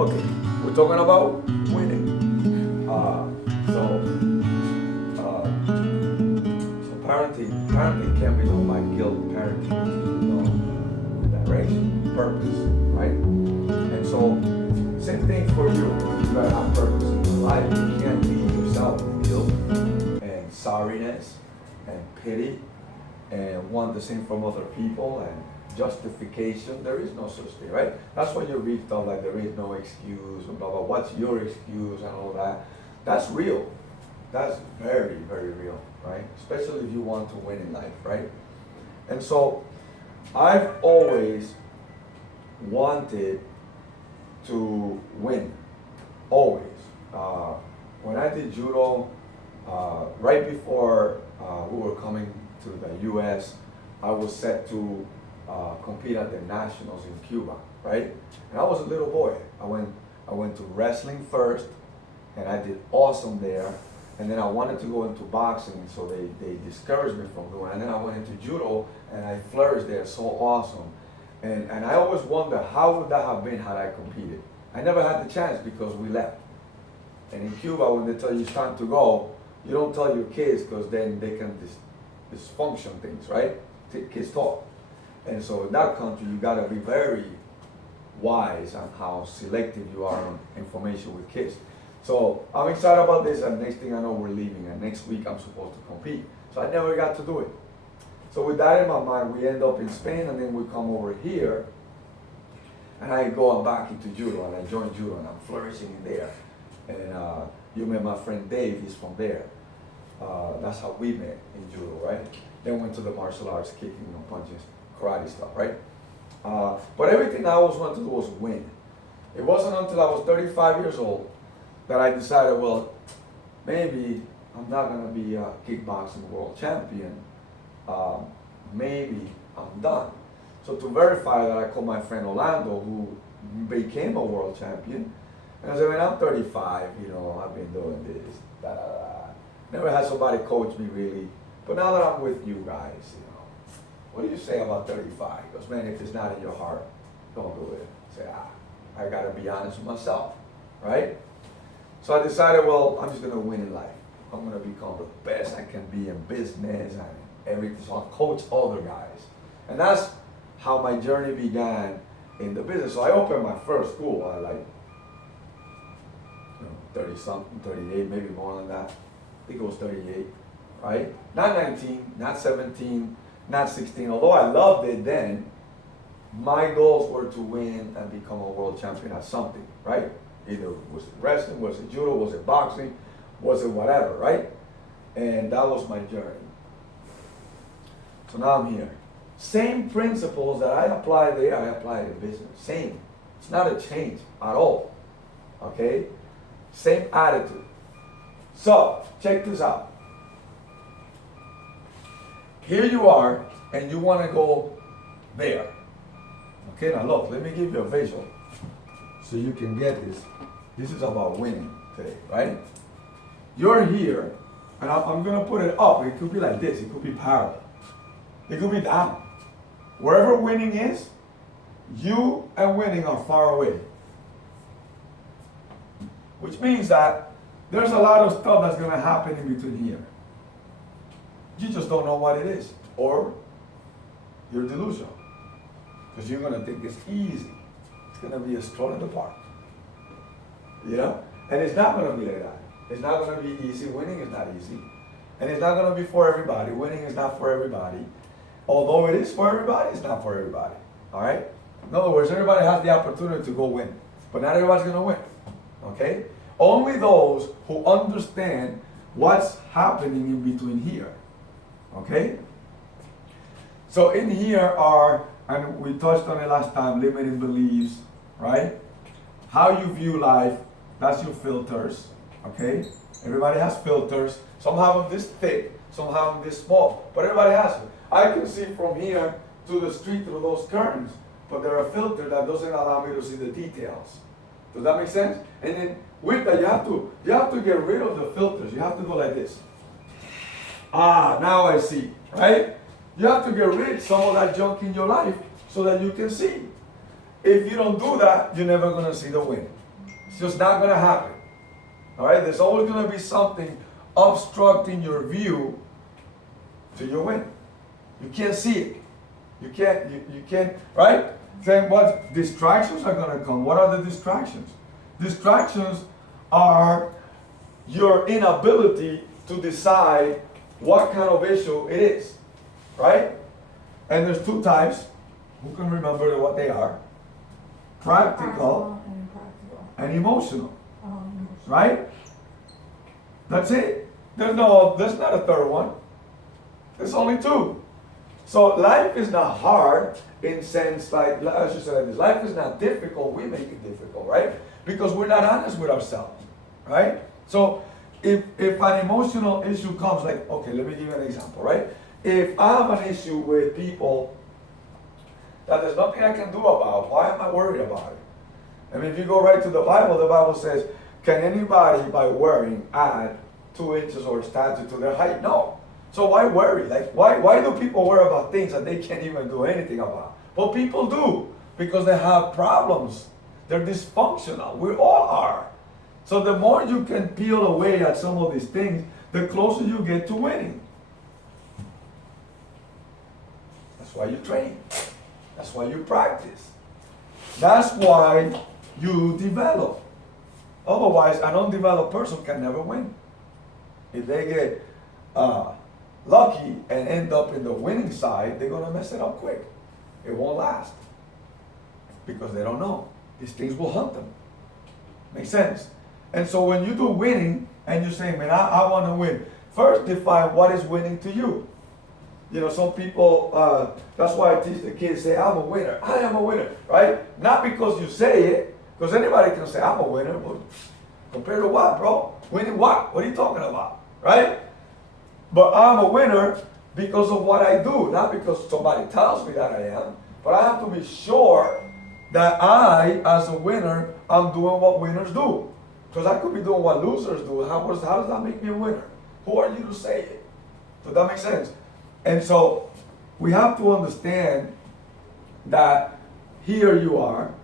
Okay, we're talking about winning. Uh, so, so parenting can be done by guilt. Parenting can be done with direction, purpose, right? And so, same thing for you. You gotta have purpose in your life. You can't lead yourself with guilt and sorriness and pity and want the same from other people and justification. There is no such thing, right? That's why you read stuff like there is no excuse and blah blah. What's your excuse and all that? That's real. That's very very real, right? Especially if you want to win in life, right? And so, I've always wanted to win, always. When I did judo, right before we were coming to the U.S., I was set to compete at the nationals in Cuba, right? And I was a little boy. I went to wrestling first, and I did awesome there. And then I wanted to go into boxing, so they discouraged me from doing it. And then I went into judo, and I flourished there, so awesome. And I always wonder how would that have been had I competed. I never had the chance because we left. And in Cuba, when they tell you it's time to go, you don't tell your kids because then they can dysfunction things, right? Kids talk. And so in that country, you gotta be very wise on how selective you are on information with kids. So I'm excited about this, and next thing I know, we're leaving, and next week I'm supposed to compete. So I never got to do it. So with that in my mind, we end up in Spain, and then we come over here, and I go back into judo, and I join judo, and I'm flourishing in there. And you met my friend Dave, he's from there. That's how we met in judo, right? Then went to the martial arts, kicking, punching, karate stuff, right? But everything I always wanted to do was win. It wasn't until I was 35 years old that I decided, well, maybe I'm not gonna be a kickboxing world champion. Maybe I'm done. So to verify that, I called my friend Orlando, who became a world champion. And I said, man, I'm 35, I've been doing this, da da da. Never had somebody coach me really. But now that I'm with you guys, what do you say about 35? Because man, if it's not in your heart, don't do it. Say, I gotta be honest with myself, right? So I decided, well, I'm just gonna win in life. I'm gonna become the best I can be in business and everything. So I'll coach other guys. And that's how my journey began in the business. So I opened my first school at like 30 something, 38, maybe more than that. I think it was 38, right? Not 19, not 17, not 16. Although I loved it then, my goals were to win and become a world champion at something, right? Either was it wrestling, was it judo, was it boxing, was it whatever, right? And that was my journey. So now I'm here. Same principles that I apply there, I apply in business. Same. It's not a change at all. Okay? Same attitude. So, check this out. Here you are, and you want to go there. Okay, now look, let me give you a visual so you can get this. This is about winning today, right? You're here, and I'm going to put it up. It could be like this. It could be parallel. It could be down. Wherever winning is, you and winning are far away. Which means that there's a lot of stuff that's going to happen in between here. You just don't know what it is. Or you're delusional. Because you're going to think it's easy. It's going to be a stroll in the park. And it's not going to be like that. It's not going to be easy. Winning is not easy. And it's not going to be for everybody. Winning is not for everybody. Although it is for everybody, it's not for everybody. All right? In other words, everybody has the opportunity to go win. But not everybody's going to win. Okay? Only those who understand what's happening in between here. Okay? So in here are, and we touched on it last time, limiting beliefs, right? How you view life, that's your filters. Okay? Everybody has filters. Some have them this thick, some have them this small, but everybody has them. I can see from here to the street through those curtains, but there are filters that doesn't allow me to see the details. Does that make sense? And then with that, you have to get rid of the filters. You have to go like this. Now I see, right? You have to get rid of some of that junk in your life so that you can see. If you don't do that, you're never going to see the win. It's just not going to happen. All right? There's always going to be something obstructing your view till you win. You can't see it. You can't, right? Then what distractions are going to come? What are the distractions? Distractions are your inability to decide what kind of issue it is, right? And there's two types. Who can remember what they are? Practical and emotional, right? That's it. There's not a third one. There's only two. So life is not hard in sense like, I should say this, life is not difficult, we make it difficult, right? Because we're not honest with ourselves, right? So if an emotional issue comes, like, okay, let me give you an example, right? If I have an issue with people that there's nothing I can do about, why am I worried about it? I mean, if you go right to the Bible says, can anybody by worrying add 2 inches or stature to their height? No. So why worry? Like, why do people worry about things that they can't even do anything about? But people do, because they have problems. They're dysfunctional. We all are. So the more you can peel away at some of these things, the closer you get to winning. That's why you train. That's why you practice. That's why you develop. Otherwise, an undeveloped person can never win. If they get lucky and end up in the winning side, they're going to mess it up quick. It won't last. Because they don't know. These things will hunt them. Makes sense? And so when you do winning, and you say, man, I want to win. First, define what is winning to you. You know, some people, that's why I teach the kids, say, I'm a winner. I am a winner, right? Not because you say it, because anybody can say, I'm a winner. But compared to what, bro? Winning what? What are you talking about, right? But I'm a winner because of what I do, not because somebody tells me that I am. But I have to be sure that I, as a winner, I'm doing what winners do. Because I could be doing what losers do. How does that make me a winner? Who are you to say it? Does that make sense? And so we have to understand that here you are.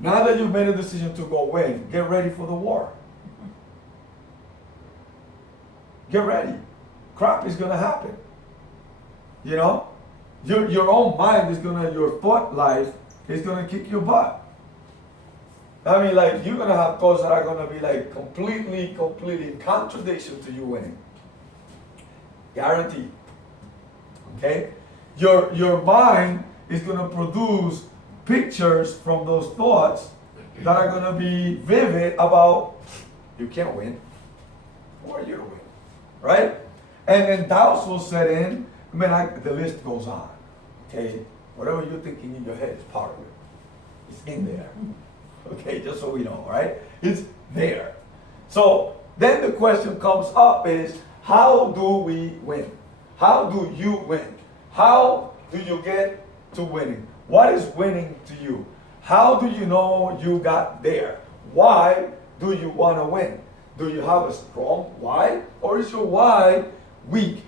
Now that you've made a decision to go win, get ready for the war. Get ready. Crap is going to happen. You know? Your own mind is going to, your thought life is going to kick your butt. I mean, like, you're going to have thoughts that are going to be like completely in contradiction to you winning. Guaranteed. Okay? Your mind is going to produce pictures from those thoughts that are going to be vivid about, you can't win. Who are you to win? Right? And then doubts will set in. I mean, the list goes on. Okay? Whatever you're thinking in your head is part of it. It's in there. Okay, just so we know, right? It's there. So then the question comes up is, how do we win? How do you win? How do you get to winning? What is winning to you? How do you know you got there? Why do you want to win? Do you have a strong why? Or is your why weak?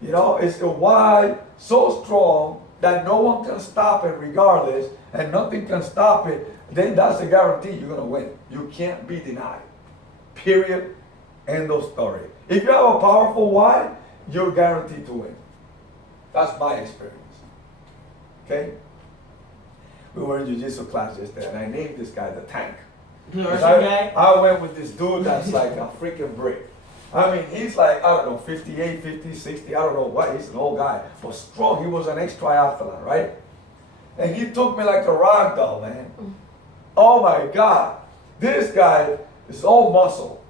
You know, is the why so strong that no one can stop it regardless, and nothing can stop it? Then that's a guarantee you're going to win. You can't be denied. Period. End of story. If you have a powerful why, you're guaranteed to win. That's my experience. Okay? We were in jiu-jitsu class yesterday, and I named this guy the Tank. I went with this dude that's like a freaking brick. I mean, he's like, I don't know, 58, 50, 60, I don't know what. He's an old guy, but strong. He was an ex-triathlon, right? And he took me like a rag doll, man. Oh my God. This guy is all muscle.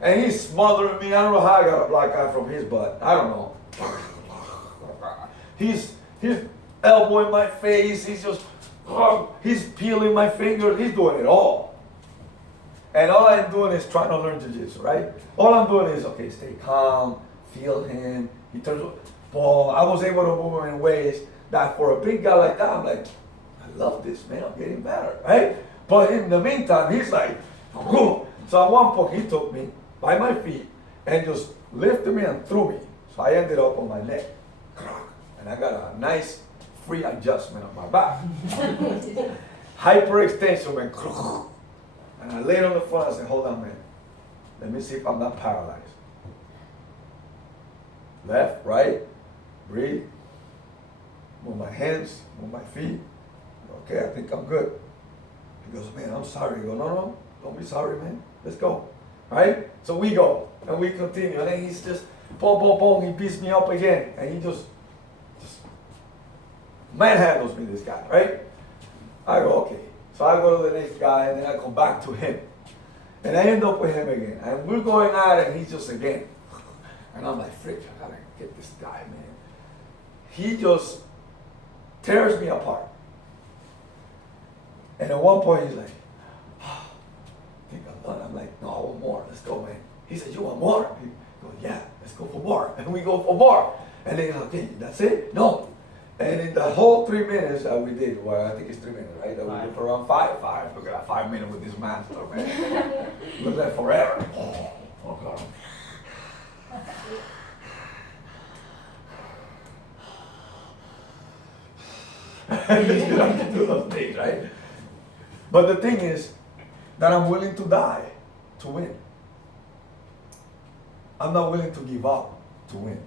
And he's smothering me. I don't know how I got a black eye from his butt. I don't know. He's elbowing my face. He's peeling my fingers. He's doing it all. And all I'm doing is trying to learn jiu-jitsu, right? All I'm doing is, okay, stay calm, feel him. He turns, boy, I was able to move him in ways that for a big guy like that, I'm like, I love this, man. I'm getting better, right? But in the meantime, he's like, boom. So at one point, he took me by my feet and just lifted me and threw me. So I ended up on my neck. And I got a nice free adjustment on my back. hyperextension went, and I laid on the floor and I said, hold on, man. Let me see if I'm not paralyzed. Left, right, breathe. Move my hands, move my feet. Okay, I think I'm good. He goes, man, I'm sorry. I go, no, don't be sorry, man. Let's go. Right? So we go, and we continue. And then he's just, boom, boom, boom. He beats me up again. And he just manhandles me, this guy, right? I go, okay. So I go to the next guy, and then I come back to him. And I end up with him again. And we're going at it, and he's just again. And I'm like, frick, I gotta get this guy, man. He just tears me apart. And at one point, he's like, oh, I think I'm done. I'm like, no, I want more. Let's go, man. He said, you want more? He goes, yeah, let's go for more. And we go for more. And then, okay, that's it? No. And in the whole 3 minutes that we did, well, I think it's 3 minutes, right? That we did for around five. Look at that, 5 minutes with this master, man. Looks like forever. Oh, God. You have to do those things, right? But the thing is that I'm willing to die to win. I'm not willing to give up to win.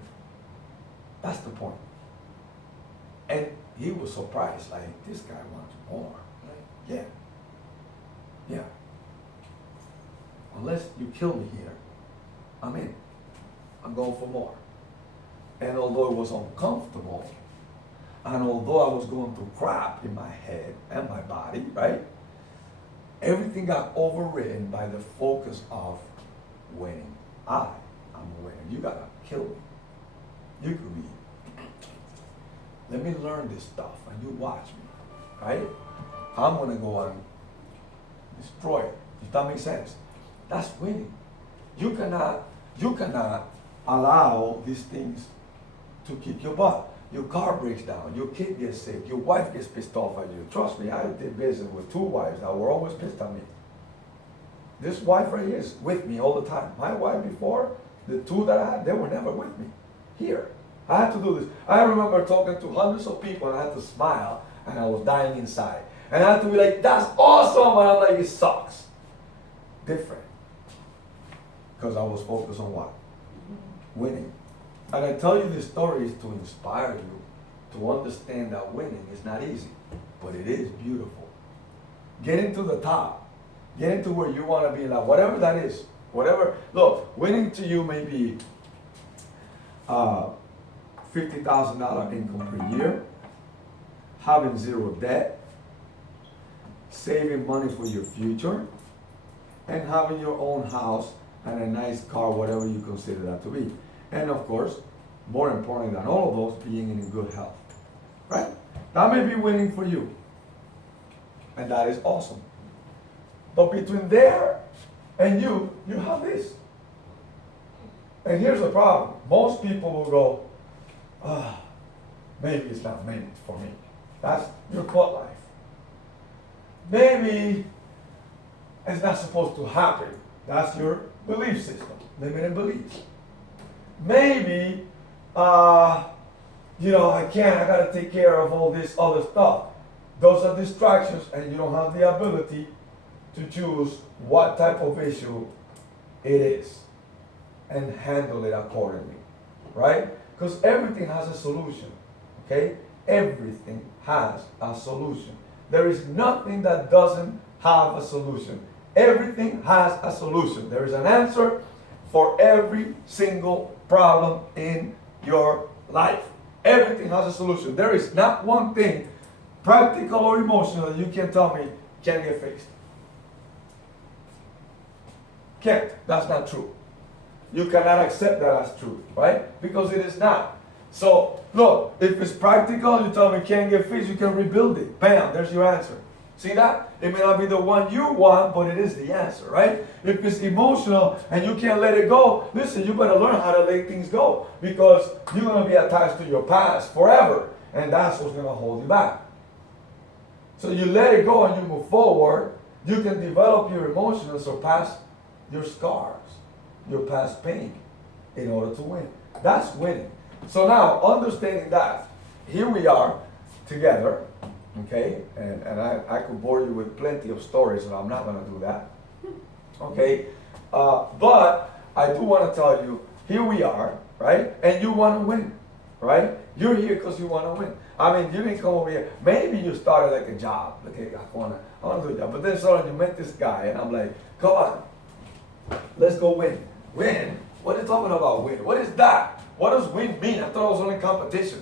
That's the point. And he was surprised, like, this guy wants more. Like, yeah. Unless you kill me here, I'm in. I'm going for more. And although it was uncomfortable, and although I was going through crap in my head and my body, right? Everything got overridden by the focus of winning. I'm a winner. You gotta kill me. You could be. Let me learn this stuff and you watch me, right? I'm gonna go and destroy it. Does that make sense? That's winning. You cannot allow these things to kick your butt. Your car breaks down, your kid gets sick, your wife gets pissed off at you. Trust me, I did business with 2 wives that were always pissed at me. This wife right here is with me all the time. My wife before, the 2 that I had, they were never with me. Here, I had to do this. I remember talking to hundreds of people and I had to smile and I was dying inside. And I had to be like, that's awesome, and I'm like, it sucks. Different. Because I was focused on what? Winning. And I tell you these stories to inspire you to understand that winning is not easy, but it is beautiful. Getting to the top, getting to where you want to be, like whatever that is, whatever. Look, winning to you may be $50,000 income per year, having 0 debt, saving money for your future, and having your own house and a nice car, whatever you consider that to be. And of course, more important than all of those, being in good health. Right? That may be winning for you. And that is awesome. But between there and you have this. And here's the problem. Most people will go, maybe it's not meant for me. That's your thought life. Maybe it's not supposed to happen. That's your belief system, limited beliefs. Maybe, I gotta take care of all this other stuff. Those are distractions and you don't have the ability to choose what type of issue it is and handle it accordingly, right? Because everything has a solution, okay? Everything has a solution. There is nothing that doesn't have a solution. Everything has a solution. There is an answer for every single problem in your life. Everything has a solution. There is not one thing, practical or emotional, that you can tell me can't get fixed. Can't. That's not true. You cannot accept that as truth, right? Because it is not. So, look, if it's practical, you tell me can't get fixed, you can rebuild it. Bam, there's your answer. See that? It may not be the one you want, but it is the answer, right? If it's emotional and you can't let it go, listen, you better learn how to let things go, because you're going to be attached to your past forever, and that's what's going to hold you back. So you let it go and you move forward, you can develop your emotions, surpass your scars, your past pain, in order to win. That's winning. So now, understanding that, here we are together, Okay, and I could bore you with plenty of stories, and I'm not going to do that. Okay, but I do want to tell you, here we are, right? And you want to win, right? You're here because you want to win. I mean, you didn't come over here. Maybe you started like a job. Okay, I want to do a job. But then suddenly you met this guy, and I'm like, come on, let's go win. Win? What are you talking about win? What is that? What does win mean? I thought it was only competition.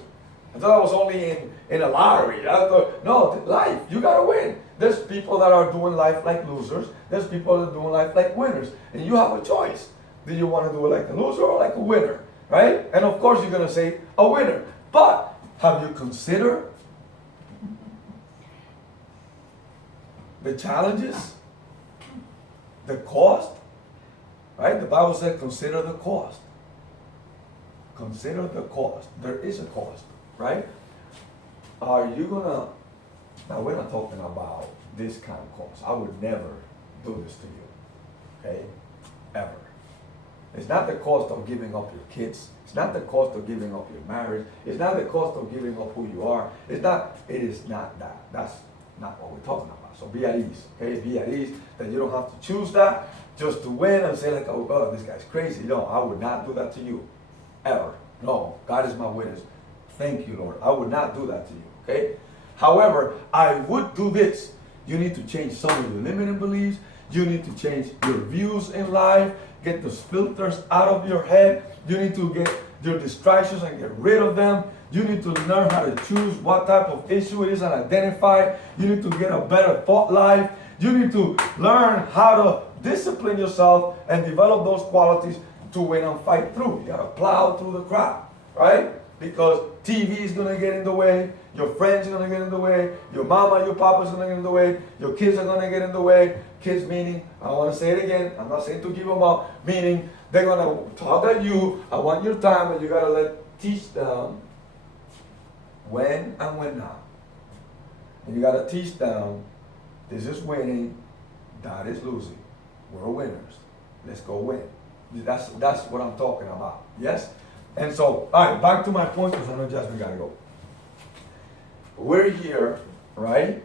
I thought I was only in a lottery. I thought, no, life, you gotta win. There's people that are doing life like losers. There's people that are doing life like winners. And you have a choice. Do you want to do it like a loser or like a winner? Right? And of course you're gonna say a winner. But have you considered the challenges? The cost? Right? The Bible said consider the cost. Consider the cost. There is a cost. Right? Are you gonna, now we're not talking about this kind of cost. I would never do this to you. Okay? Ever. It's not the cost of giving up your kids. It's not the cost of giving up your marriage. It's not the cost of giving up who you are. It is not that. That's not what we're talking about. So be at ease. Okay? Be at ease that you don't have to choose that just to win and say like, oh God, this guy's crazy. No, I would not do that to you. Ever. No. God is my witness. Thank you, Lord. I would not do that to you, okay? However, I would do this. You need to change some of your limiting beliefs. You need to change your views in life. Get those filters out of your head. You need to get your distractions and get rid of them. You need to learn how to choose what type of issue it is and identify. You need to get a better thought life. You need to learn how to discipline yourself and develop those qualities to win and fight through. You got to plow through the crap, right? Because TV is going to get in the way, your friends are going to get in the way, your mama, your papa is going to get in the way, your kids are going to get in the way. Kids meaning, I want to say it again, I'm not saying to give them up, meaning they're going to talk at you, I want your time, and you got to teach them when and when not. And you got to teach them, this is winning, that is losing. We're winners. Let's go win. That's what I'm talking about. Yes? And so, all right, back to my point, because I know Jasmine got to go. We're here, right?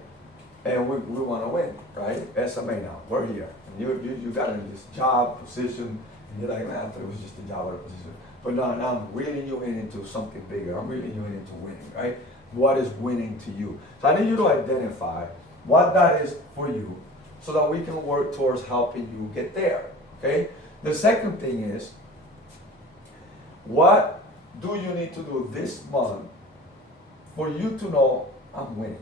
And we want to win, right? SMA now, we're here. And you got in this job, position, and you're like, man, I thought it was just a job or a position. But now I'm reeling you into something bigger. I'm reeling you into winning, right? What is winning to you? So I need you to identify what that is for you so that we can work towards helping you get there, okay? The second thing is, what do you need to do this month for you to know I'm winning?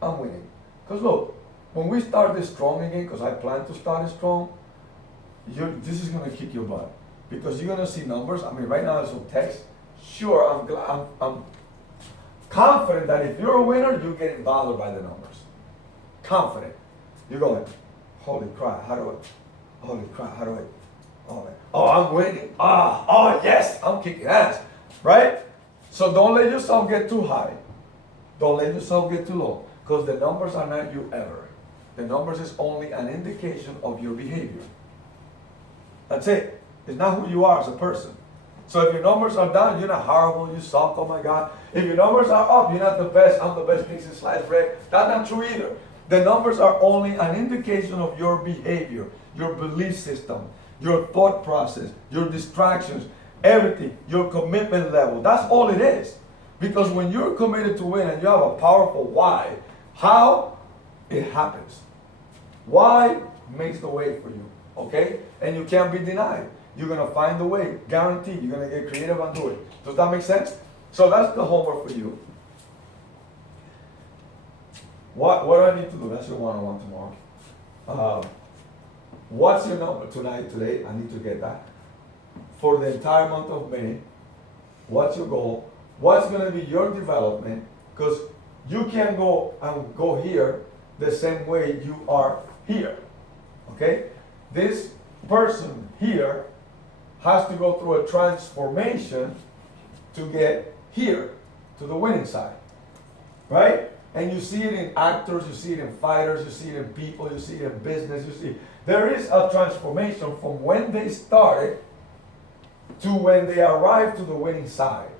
I'm winning. Because look, when we start this strong again, because I plan to start it strong, this is going to kick your butt. Because you're going to see numbers. I mean, right now there's some text. Sure, I'm confident that if you're a winner, you're getting bothered by the numbers. Confident. You're going, holy crap, how do I, oh, I'm winning. Oh, yes, I'm kicking ass, right? So don't let yourself get too high. Don't let yourself get too low, because the numbers are not you ever. The numbers is only an indication of your behavior. That's it. It's not who you are as a person. So if your numbers are down, you're not horrible, you suck, oh my God. If your numbers are up, you're not the best, I'm the best thing since sliced bread. That's not true either. The numbers are only an indication of your behavior, your belief system, your thought process, your distractions, everything, your commitment level. That's all it is. Because when you're committed to win and you have a powerful why, how? It happens. Why makes the way for you, okay? And you can't be denied. You're going to find the way, guaranteed. You're going to get creative and do it. Does that make sense? So that's the homework for you. What do I need to do? That's your one-on-one tomorrow. What's your number today? I need to get that. For the entire month of May, what's your goal? What's going to be your development? Because you can't go here the same way you are here. Okay? This person here has to go through a transformation to get here, to the winning side. Right? And you see it in actors, you see it in fighters, you see it in people, you see it in business, there is a transformation from when they started to when they arrive to the winning side.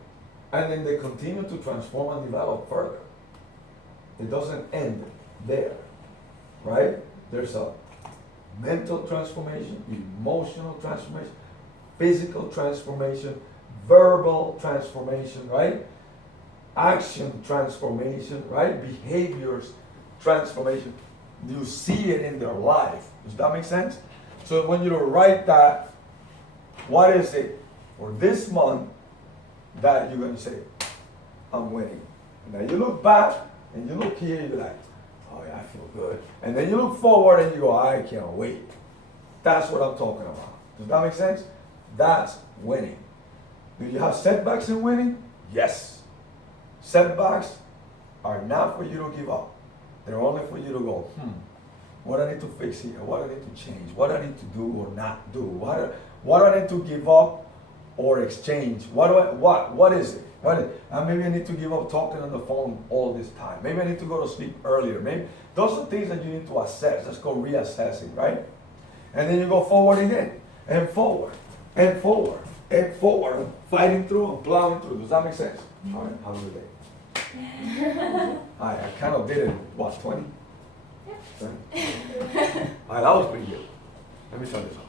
And then they continue to transform and develop further. it doesn't end there, right? There's a mental transformation, emotional transformation, physical transformation, verbal transformation, right? Action transformation, right? Behaviors transformation. You see it in their life. Does that make sense? So when you write that, what is it for this month that you're going to say, I'm winning? Now you look back and you look here, you're like, oh yeah, I feel good. And then you look forward and you go, I can't wait. That's what I'm talking about. Does that make sense? That's winning. Do you have setbacks in winning? Yes. Setbacks are not for you to give up. They're only for you to go, what I need to fix here, what I need to change, what I need to do or not do, what do I need to give up or exchange? What is it? Maybe I need to give up talking on the phone all this time. Maybe I need to go to sleep earlier. Maybe those are things that you need to assess. Let's go reassessing, right? And then you go forward again, and forward, and forward, and forward, fighting through and plowing through. Does that make sense? All right, have a good day. I kind of did it, what, 20? Yeah. 20? All right, that was pretty good. Let me turn this on.